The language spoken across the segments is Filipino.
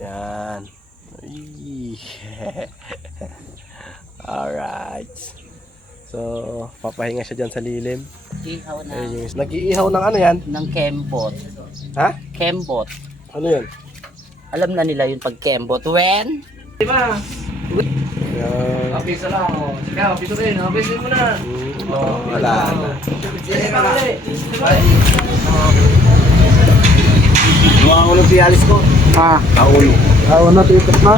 Yan. Alright. So, papahinga siya dyan sa lilim. Ihaw na Nag-iihaw ng ano yan? ng kembot. Ha? Kembot. Ano yan? Alam na nila yung pag kembot. When? Yan. Office lang, oh. Sige, office rin. Office mo na. Wala na. Mga ulo pialis ko. Ha? Kaulo. Na, titas na.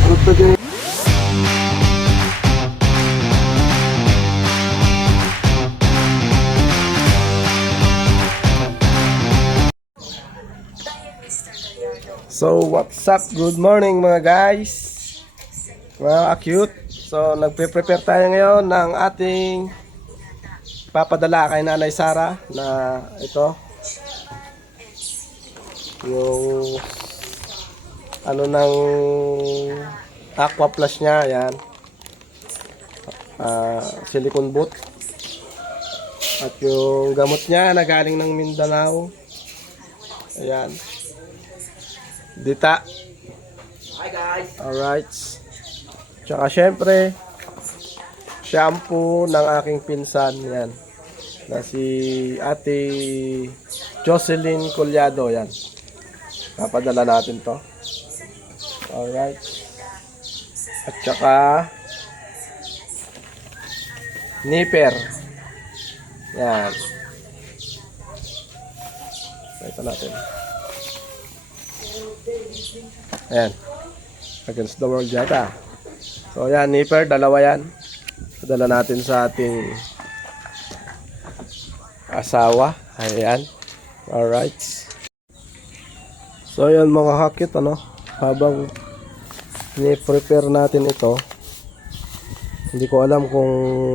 Ano to dyan? So, what's up? Good morning mga guys. Mga cute. So, nagpe-prepare tayo ngayon ng ating papadala kay Nanay Sara na ito. Yung ano ng aqua plus niya, yan. Silicone boot. At yung gamot niya na galing ng Mindanao. Ayan. Dita. Hi guys. Alright. Tsaka syempre, shampoo ng aking pinsan. Yan. Na si Ate Jocelyn Collado. Yan. Papadala natin to. Alright. At tsaka nipper. Yan. Ito natin. Ayan. Against the world yata. So yan, nipper, dalawa yan. Padala natin sa ating asawa. Ayan. Alright. So yan mga hakit, ano, habang ni-prepare natin ito, hindi ko alam kung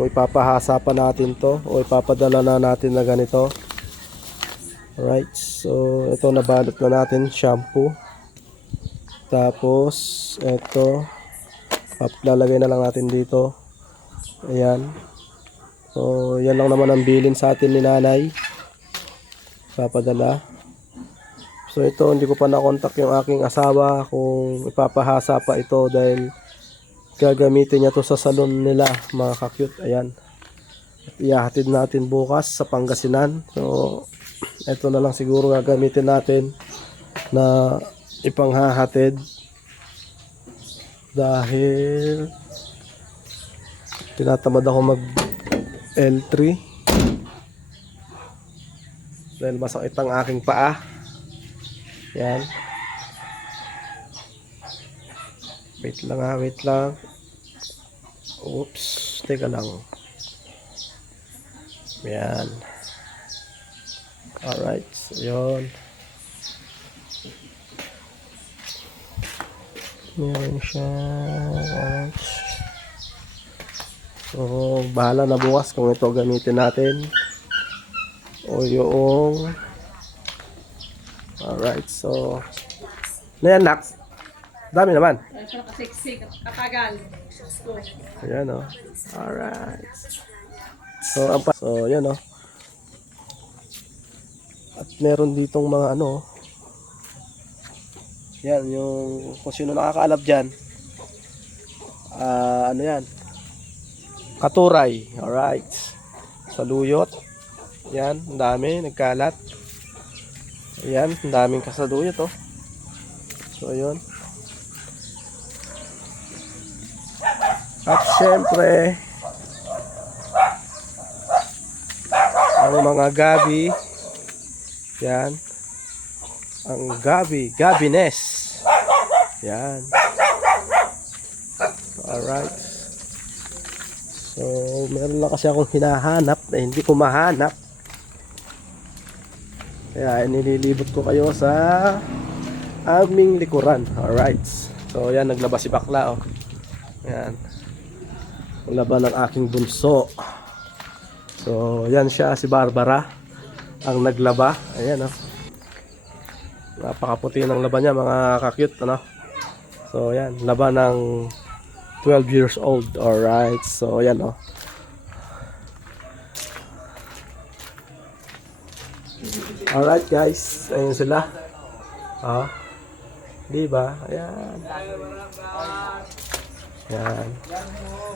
ipapahasa pa natin to o ipapadala na natin na ganito. Alright, so ito nabalot na natin, shampoo. Tapos ito lalagay na lang natin dito. Ayan. So yan lang naman ang bilin sa atin ni nanay, papadala. So ito, hindi ko pa na-contact yung aking asawa kung ipapahasa pa ito dahil gagamitin niya to sa salon nila mga ka-cute. Ayan. At ihahatid natin bukas sa Pangasinan. So ito na lang siguro gagamitin natin na ipanghahatid dahil tinatamad ako mag L3 dahil masakit ang aking paa. Yan. Wait lang ha, wait lang. Oops, teka lang. Yan. Alright, so yun. Meron siya. Alright. So, bahala na bukas kung ito gamitin natin o yung alright, so na yan, nak. Dami naman. Pero kasiksik, katagal. Ayan o. Alright. So, yan o. At meron ditong mga ano. Yan, yung kung sino nakakaalap dyan. Ano yan? Katuray. Alright. Saluyot. Yan, ang dami. Nagkalat. Ayan, ang daming kasaluyot oh. So, yun. At syempre, ang mga gabi. Yan. Ang gabines. Yan. Alright. So, meron lang kasi akong hinahanap na hindi ko mahanap. Kaya nililibot ko kayo sa aming likuran. Alright. So, yan. Naglabas si bakla oh. Yan. Laban ng aking bunso. So, yan siya, si Barbara ang naglaba. Ayan oh. Napakaputi ng laban niya mga ka-cute, ano. So, yan, laban ng 12 years old. Alright. So, yan oh. Alright guys, ayun sila. Ah, di ba? Ayan. Yan.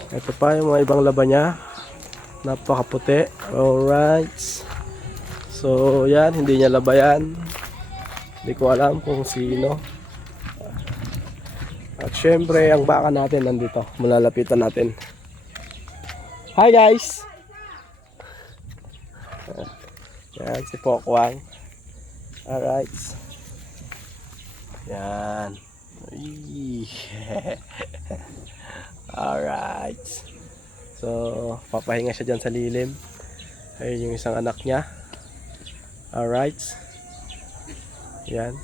Ito pa yung mga ibang laban niya. Napakaputi. Alright. So, yan. Hindi niya labayan. Hindi ko alam kung sino. At syempre, ang baka natin nandito. Malalapitan natin. Hi guys! Yan, si Pokwang. Alright. Yan. Alright. So, papahinga siya dyan sa lilim. Ayun yung isang anak niya. Alright. Yan.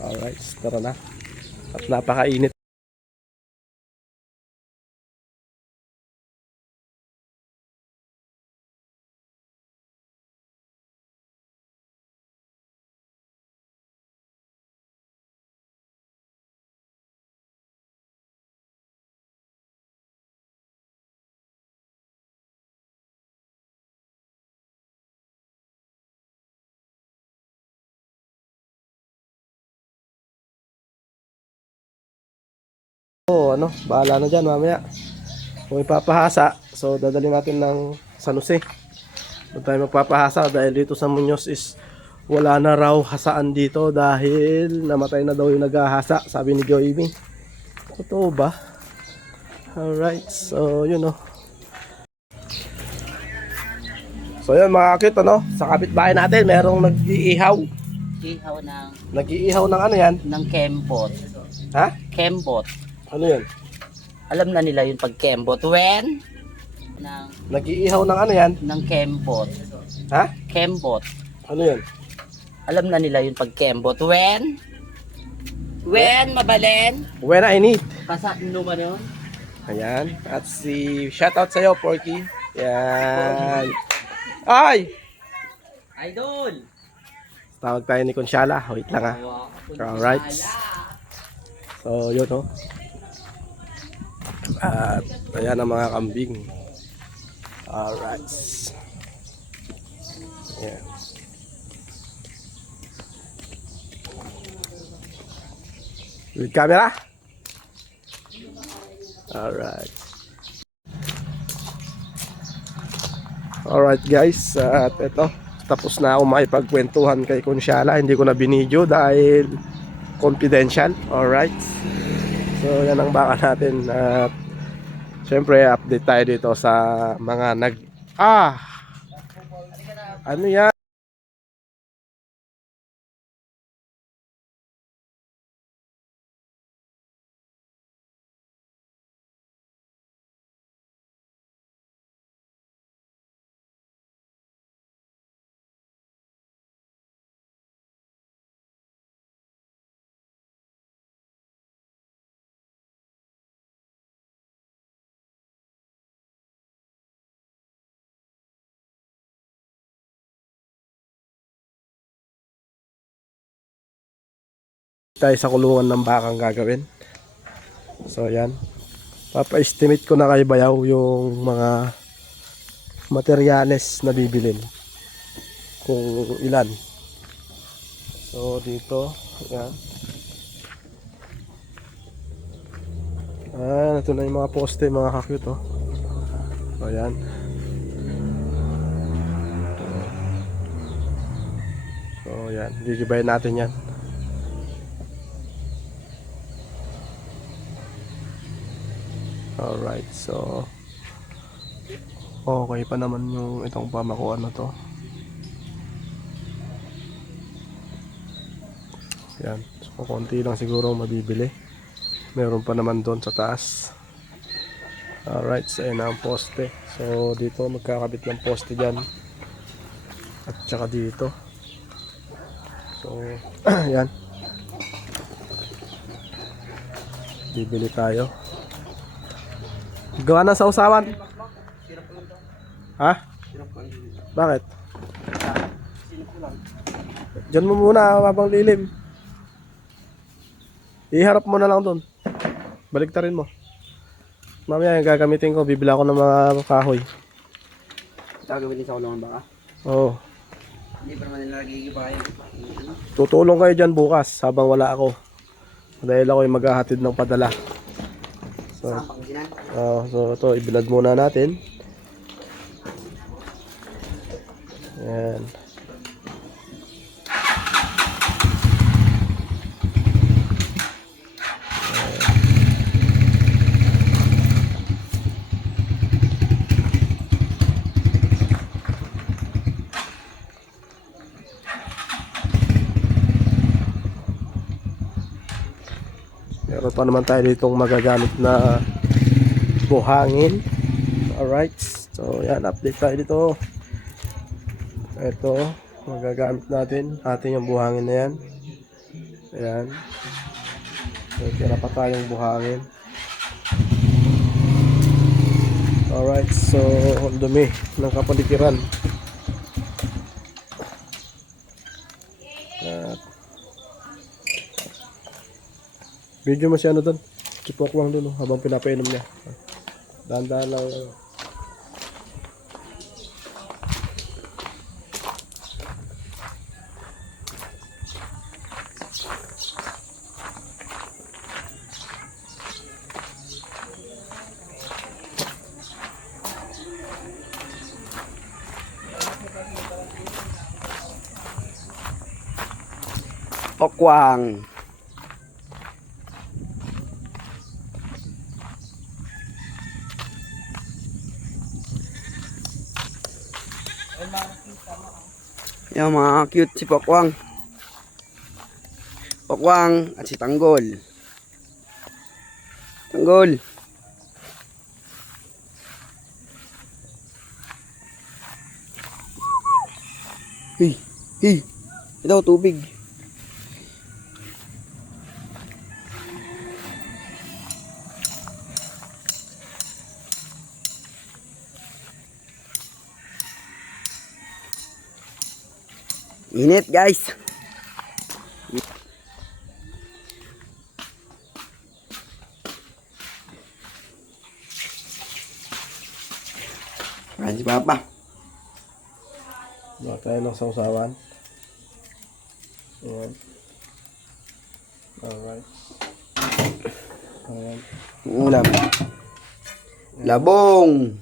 Alright, tara na. At napakainit. Ano, bahala na dyan mamaya. Kung ipapahasa, so dadali natin ng San Jose. Doon tayo magpapahasa dahil dito sa Muñoz is wala na raw hasaan dito dahil namatay na daw yung naghahasa, sabi ni Joey. Totoo ba? Alright, so yun o. So yun mga cute, ano, sa kapitbahay natin merong nag-iihaw. Ihaw ng, Nag-iihaw ng ano yan? ng kembot. Ha? Kembot. Ano yan? Alam na nila yung pag kembot. When? Ng, Nag-iihaw ng ano yan? ng kembot. Ha? Kembot. Ano yan? Alam na nila yung pag kembot. When? When, mabalen? When I need. Kasat mo ba yun? Ayan. At si shoutout sa'yo, Porky. Yan. Ay! Idol! Tawag tayo ni Consiala. Wait lang ha. Alright. So, yun o. At ayan ang mga kambing. Alright. Ayan. With camera. Alright. Alright guys, at ito, tapos na ako makipagkwentuhan kay Consiala. Hindi ko na binidyo dahil confidential. Alright. So yan ang baka natin. At syempre update tayo dito sa mga ano yan? Tayo sa kulungan ng bakang gagawin. So yan, papa-estimate ko na kay Bayaw yung mga materyales na bibilin, kung ilan. So dito, yan. Ito na yung mga poste, mga kakute oh. So yan. So yan, gigibayin natin yan. Alright, so okay pa naman yung itong pamakuan na to. Yan, so konti lang siguro mabibili. Meron pa naman doon sa taas. Alright, so yun ang poste. So dito magkakabit ng poste dyan. At saka dito. So yan, bibili tayo. Gawa ng sausawan. Ha? Bakit? Diyan mo muna habang lilim. Iharap mo na lang doon. Baliktarin mo. Mamaya yung gagamitin ko, bibila ko ng mga kahoy. Gagawin din sa kulungan baka? Oo. Hindi pa naman nila nagigibayan. Tutulong kayo dyan bukas habang wala ako. Dahil ako yung maghahatid ng padala. So, so ito, ibilad muna natin. Ayan. Meron pa naman tayo ditong magagamit na buhangin. Alright. So yan, update tayo dito. Ito, magagamit natin. Atin yung buhangin na yan. Ayan. So tira pa tayong buhangin. Alright. So ang dumi ng kapaligiran. At video mo si ano doon. Kipok lang doon habang pinapainom niya. Dahan-dahan lang. Pokwang. Yung mga cute si Pokwang. Pokwang at si Tanggol. Tanggol. Hey, hey. Ito tubig. Init guys. Ayan si Papa. Gawa tayo ng sausawan. Ayan. Alright. Ayan. Ulam. Labong.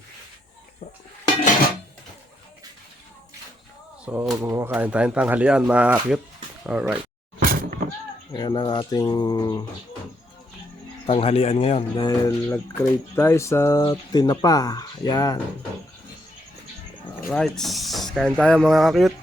So, kumakain tayong tanghalian, mga cute. Alright. Ayan ang ating tanghalian ngayon. Dahil nag-crave tayo sa tinapa. Ayan. Alright. Kain tayo, mga cute.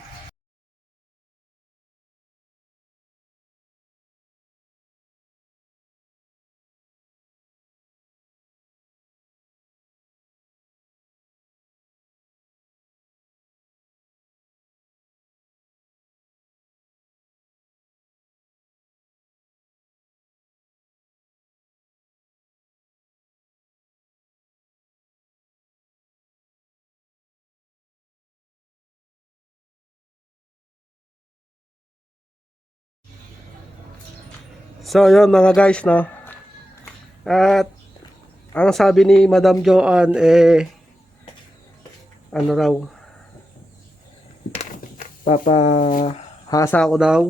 So yun mga guys, no. At ang sabi ni Madam Joanne ano raw, papahasa ko daw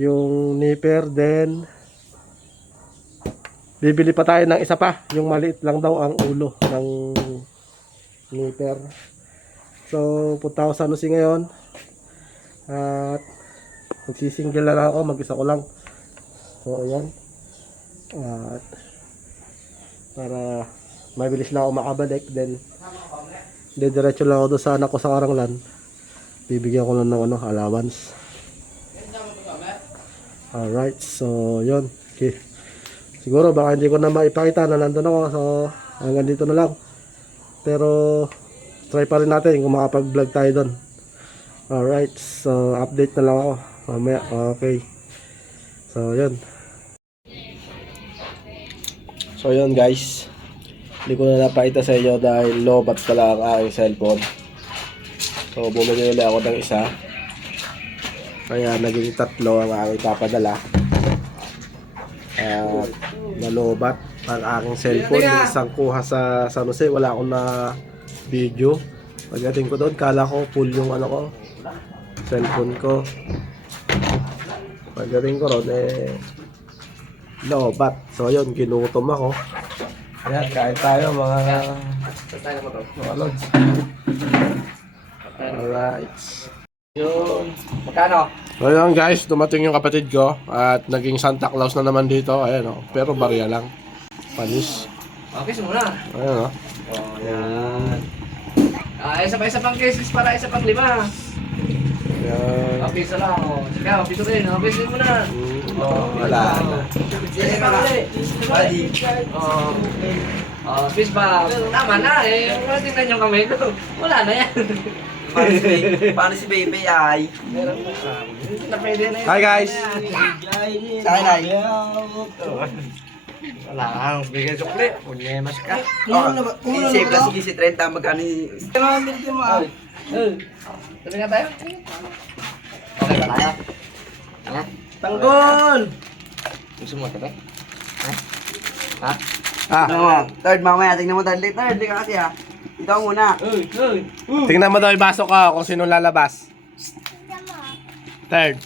yung nipper, then bibili pa tayo ng isa pa, yung maliit lang daw ang ulo ng nipper. So punta ako sa Nusi ngayon at magsisingle na lang ako, mag-isa ko lang. So ayan, at para mabilis lang ako makabalik, then diretso lang ako doon sa anak ko sa Karanglan. Bibigyan ko lang ng allowance. Alright, so yun. Okay, siguro baka hindi ko na maipakita na nandun ako, so hanggang dito na lang. Pero try pa rin natin kung makapag-vlog tayo doon. Alright, so update na lang ako mamaya. Okay, so yun. So yun guys, hindi ko na napakita sa inyo dahil low-bat pala ang aking cellphone. So bumili ulit ako ng isa, kaya naging 3 ang aking papadala. At nalobat ang aking cellphone. Yung isang kuha sa San Jose, wala akong na video. Pagdating ko doon, kala ko full yung ano ko, cellphone ko. Pagdating ko ron, lobat. So yun, ginutom ako. Ayan, kain tayo mga lods. Alright. Yun. Magkano? So yun guys, dumating yung kapatid ko at naging Santa Claus na naman dito. Ayan o, pero barya lang. Panis. Okay, muna. Ayan o. Oh, yan. Isa pang cases para isa pang 5. Ayan. Okay, isa lang. Oh. Sige, pito rin. Okay, sige muna. Wala na. Sige pa ulit. Fish ba? Tama na eh. Wala tingnan yung kamay ko. Wala na yan. Paano si baby ay? Meron na. Hindi na pwede na yun. Hi guys! Saan ay? Wala kang bigay sukli. Punyemas ka. Save na sige si 30 magkano yung... Sabi nga tayo. Okay ba tayo? Tanggol! Gusto mo ito ba? Ha? Ah, Third, mamaya. Tingnan mo third. Third, di ka kasi ha. Ikaw muna. tingnan mo daw yung baso ko kung sino lalabas. Third.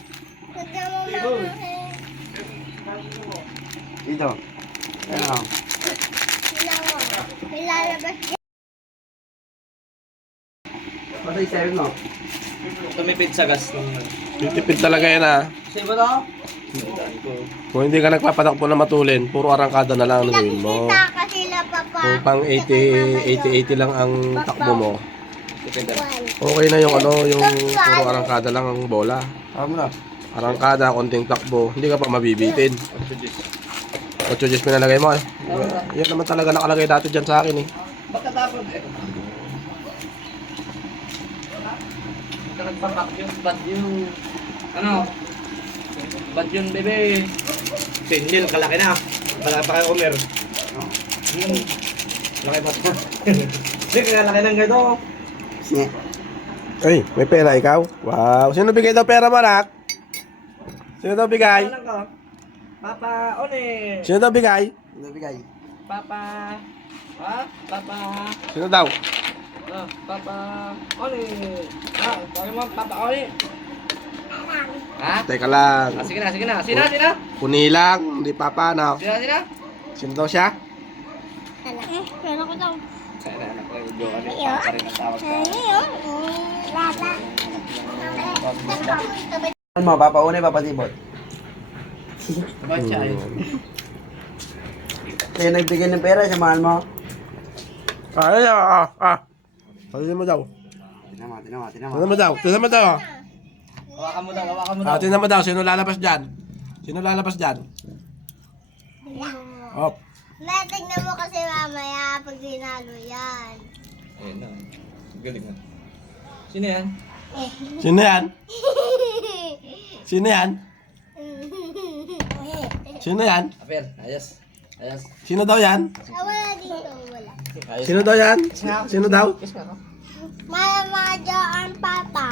Dito. Ano? Patay 7 mo. Tumipid sa gas. Titipid talaga yan ah. Save mo to? Kung hindi ka nagpapatakbo na matulin, puro arangkada na lang ang gawin mo. Kung pang 80 lang ang takbo mo, okay na yung ano, yung puro arangkada lang ang bola. Tama na. Arangkada, konting takbo, hindi ka pa mabibitin. 8 Gs pinalagay mo. Yan naman talaga nakalagay dati dyan sa akin eh. Baka tapos eh. Baka nagpapak yung bad yung... Ano? Bad yung bebe. Sinil, kalaki na. Kalaki pa kayo kumer. Laki pa ito. Hindi, kalaki ng gado. Ay, may pera ikaw? Wow, sino bigay daw pera mo, anak? Sino daw bigay? Ano ko? Papa, one. Sino daw bigay? Ano bigay? Papa. Ha? Papa. Sino daw? Papa. One. Sabi mo, Papa, one. Ha? Teka lang. Sige na, sige na. Sina, sina? Kuni lang, hindi papa, ano? Sina, sina? Sino daw siya? Pero ko daw. Kaya na, joke ka rin. Papa rin ang tawag sa Ano mo? Papauna, papatibot. Ba't siya yun? Kaya nagbigay ng pera, samahan mo. Tingnan mo daw. Tinan mo. Tingnan mo daw. Tingnan mo daw. Hawakan mo daw, hawakan mo daw. Tingnan mo daw. Sino lalabas dyan? Sino lalabas dyan? Oh. Tignan mo kasi mamaya pag dinalo yan. Ayun na. Galing na. Sino yan? Sino yan? Sino yan? Sino yan? Aper, ayos. Ayos. Sino daw yan? Wala dito, wala. Ayos. Sino daw yan? Sino daw? Kiss ka ako. Mamamadyo ang papa.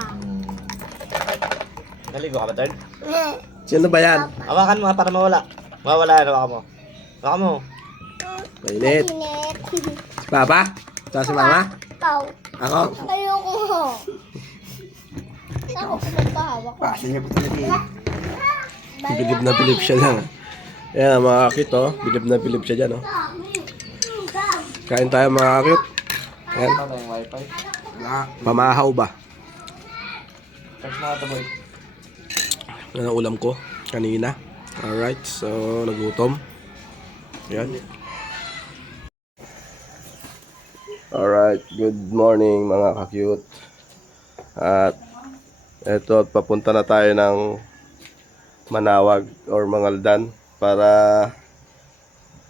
Naligo ka ba, Third? Sino ba yan? Hawakan mo para mawala. Mawala yan, hawakan mo. Hawakan mo. Mainit. Init. Si Papa? Ito si Mama? Ikaw. Ako? Ayoko. Ako pinagpahawak ko. Pasin niya po talaga eh. Bilib na bilib siya dyan. Ayan mga kakit oh. Bilib na bilib siya dyan oh. Kain tayo mga kakit. Ayan. Ano yung wifi? Wala. Pamahaw ba? Text mo ka to, boy. Yan ang ulam ko kanina. Alright, so nagutom. Yan. Alright, good morning mga ka-cute. At eto, papunta na tayo ng Manawag or Mangaldan para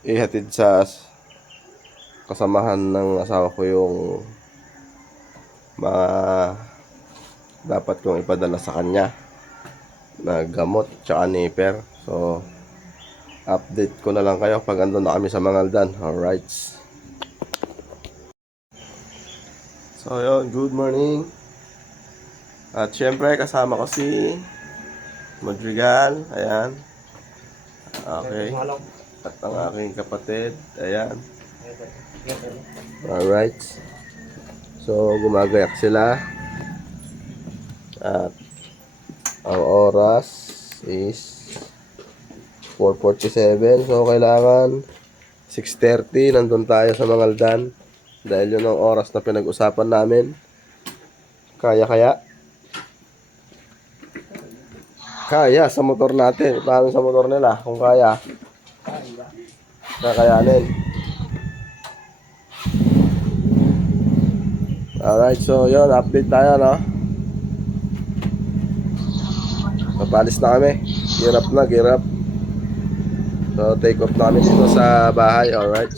ihatid sa kasamahan ng asawa ko yung mga dapat kong ipadala sa kanya na gamot tsaka nipper. So update ko na lang kayo pag andun na kami sa Mangaldan. Alright. So yun, good morning. At syempre kasama ko si Madrigal. Ayan. Okay. At ang aking kapatid. Ayan. Alright. So, gumagayak sila. At ang oras is 4:47. So, kailangan 6:30 nandun tayo sa Mangaldan. Dahil yun ang oras na pinag-usapan namin. Kaya. Kaya sa motor natin. Paano sa motor nila? Kung kaya. Kakayanin. Alright, so yun, update tayo, no? Papalis na kami. Gear up. So, take off na kami dito sa bahay, alright?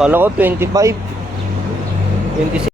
Kala ko 25. 26.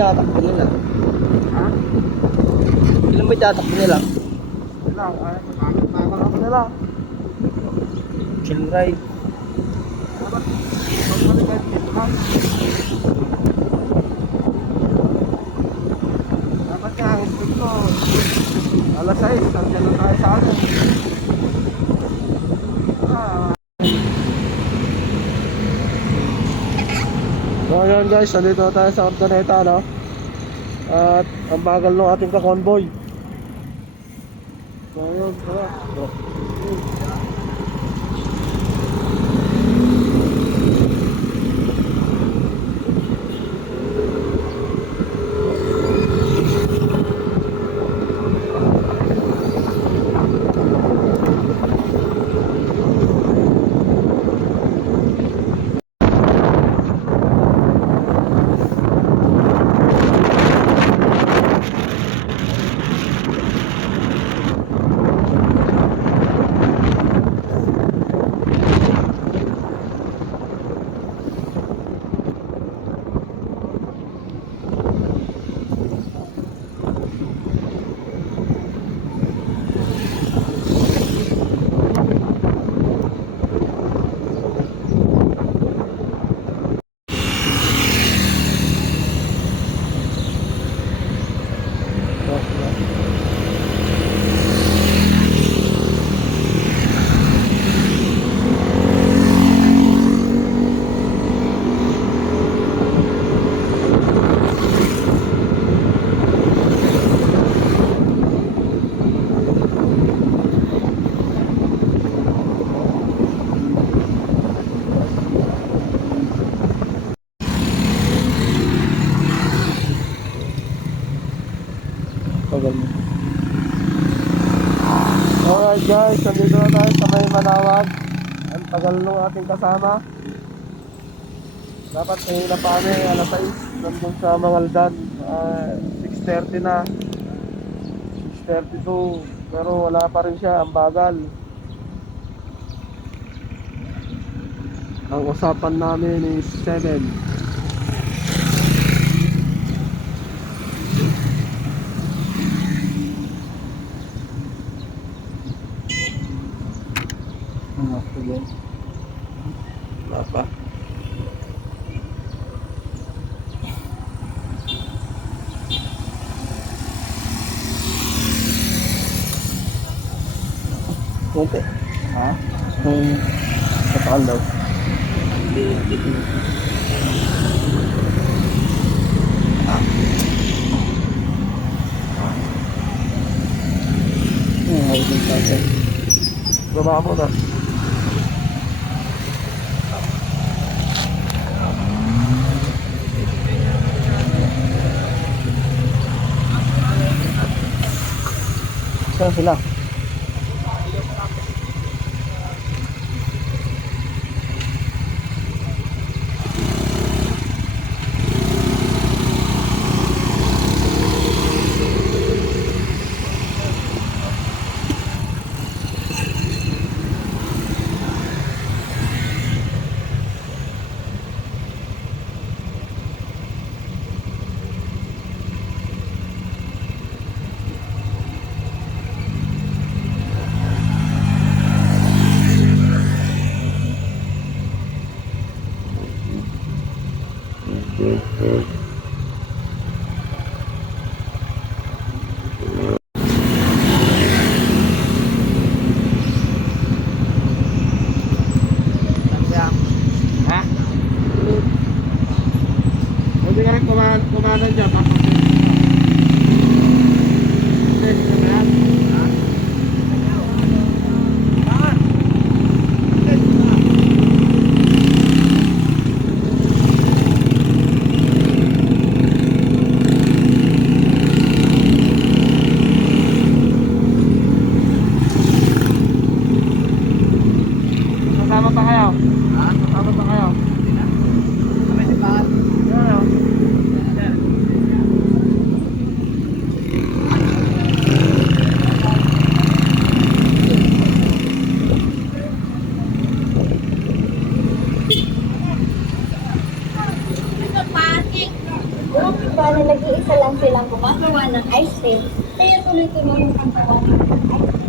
tinatakbo nila? Ha? Ilan ba tinatakbo nila? Wala, bakit nila? Chill ride. Dapat nga, expect ko. Alas 6, nandiyan na tayo sa atin. So ayan guys, nandito na tayo sa Ordaneta, no? At ang bagal ng ating ka-convoy. So ayun, tara. Tagal mo. Alright guys, nandito na tayo sa may Manawag. Ang tagal nung ating kasama. Dapat may na pa kami alas 6 nandun sa Mangaldan. 6:30 na. 6:32. Pero wala pa rin siya, ang bagal. Ang usapan namin is 7. Wala pa. Konti. Ha? Katakal daw. Baba mo na. Saan sila? Ha? Pwede ka rin kumana dyan, papasok. Pwede ka na yan? Ha? Saan? Pwede ka na. Kasama pa kayo? Ha? Kasama pa kayo? Kami si Pat. paano nag-iisa lang silang gumagawa ng ice cream, kaya tuloy-tuloy yung paggawa ng ice cream.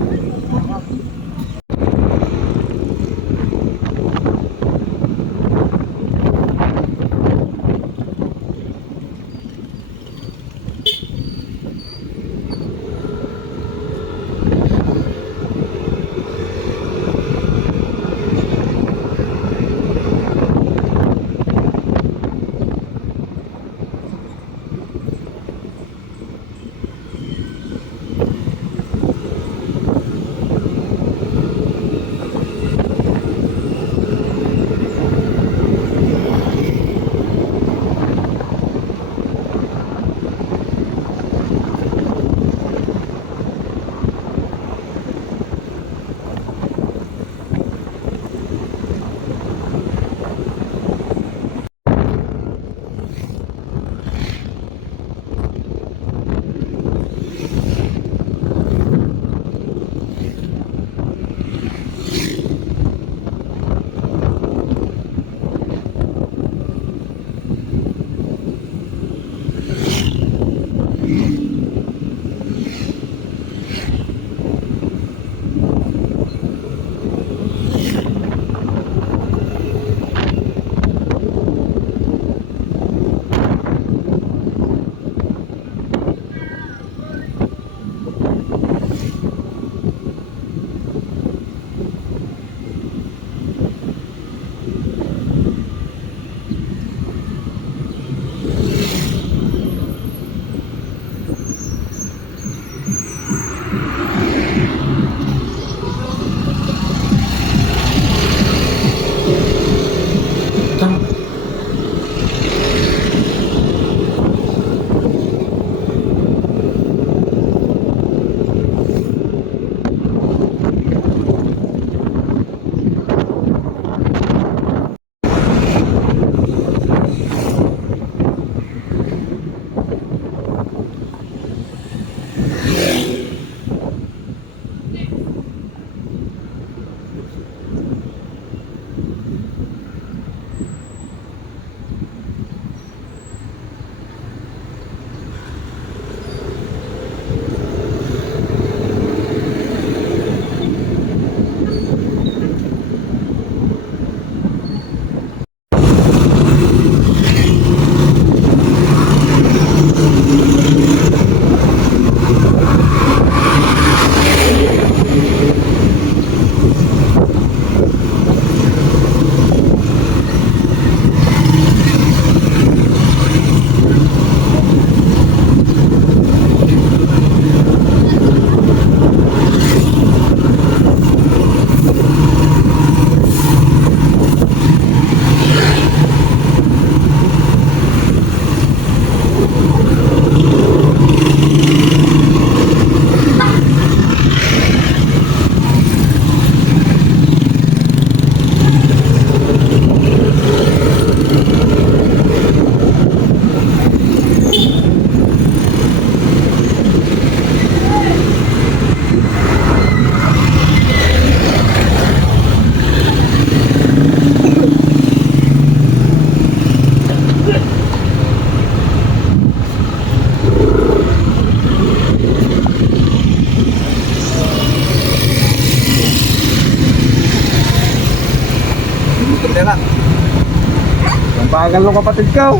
Bagal ng kapatid ko.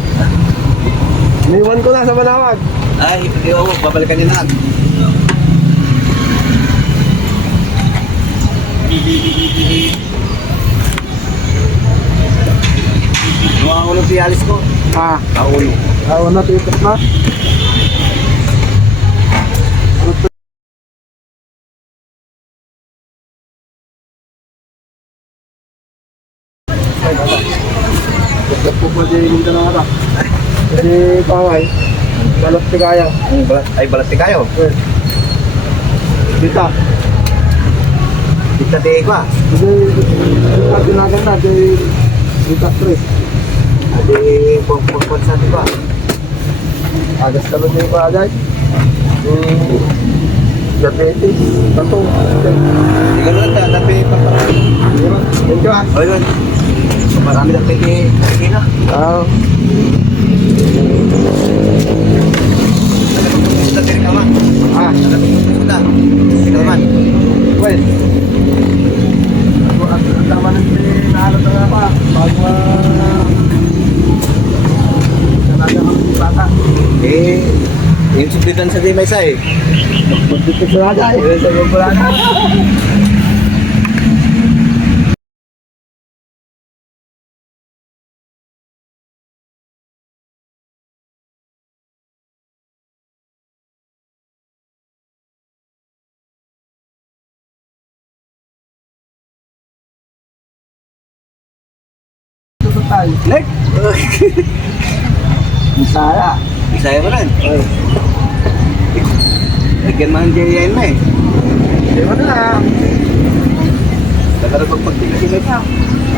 Iniwan ko na sa Manawag. Ay, hindi ako. Babalikan niya na. Nakaulo si Alice ko. Ah, Nakaulo. na titik na. Dapat po ba di minta na harap? Jadi paway. Balat tigaya. Ay, balati kayo. Dita. Dita di ko ah. Jadi ginagan na. Jadi dita stress. Adi, pagpagpag sa diba? Agas ka lang yung bagay. Diabetes. Tato. Hindi ka lang, tapi papakita. Thank you ah. O yun. Marami ng peke na. Ah. Yung sublitan sa di may isa eh. Pagpipigurada eh. Yung sa gagulana. Lek! Masaya. Isaya mo rin. Lagyan mo ng JN na eh. Di mo na. Nagkaroon pag pagpipigil ka.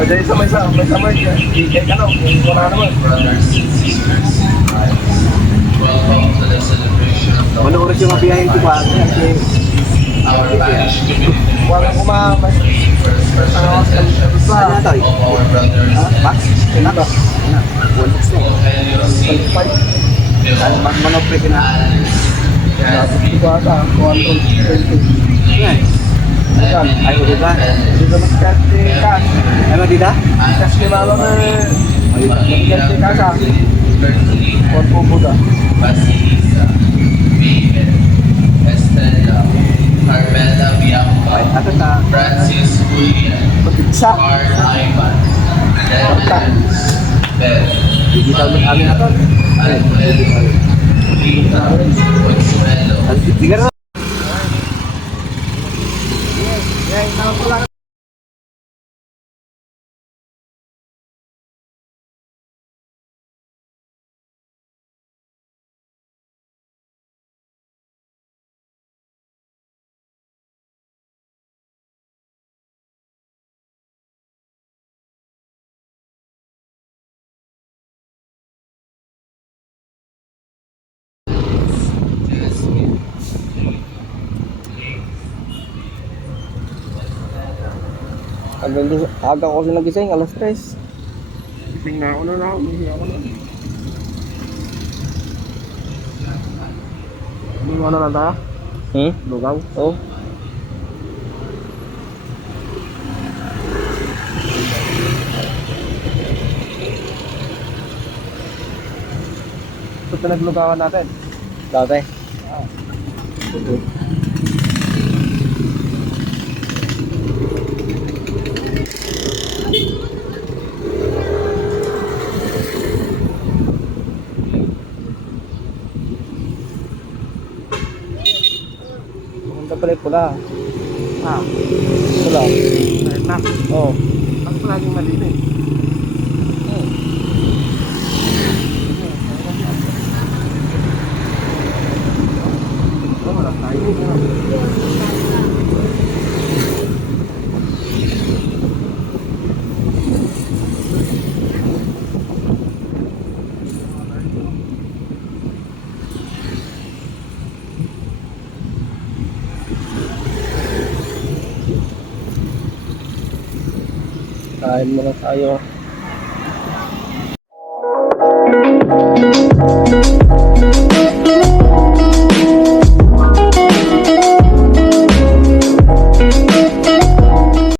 Ada isa may samay. DJ ka na. Kung wala naman. Ano oras yung mabiyahin ko ba? Wala ko ma-mas. Ano ka sa Ano ito? Max? Ano ba? 1.6 na. Manopre na. Dito ata. 120. Yan. Ay, ulit ba? Dito mas karte ka. Ano dito? Kasi mama nga. Karte ka sa. 1 po da. Carmela Bianca, Ay, ato ta. Francis Julian, Pagkiksa. Carl Ivan, Dennis, Beth, Digital mo kami ato. Alfred, Lita, Consuelo, Sige na. Aga ko siya nagising, alas 3. Gising na ako na ako. Gising ako na. Lugaw na lang tayo? Lugaw? Oo. Ito pinaglugawan natin. Dati. Punta pala yung pula. Pula. Oo. Ang laging malinis. Wala tayo. Kain muna tayo.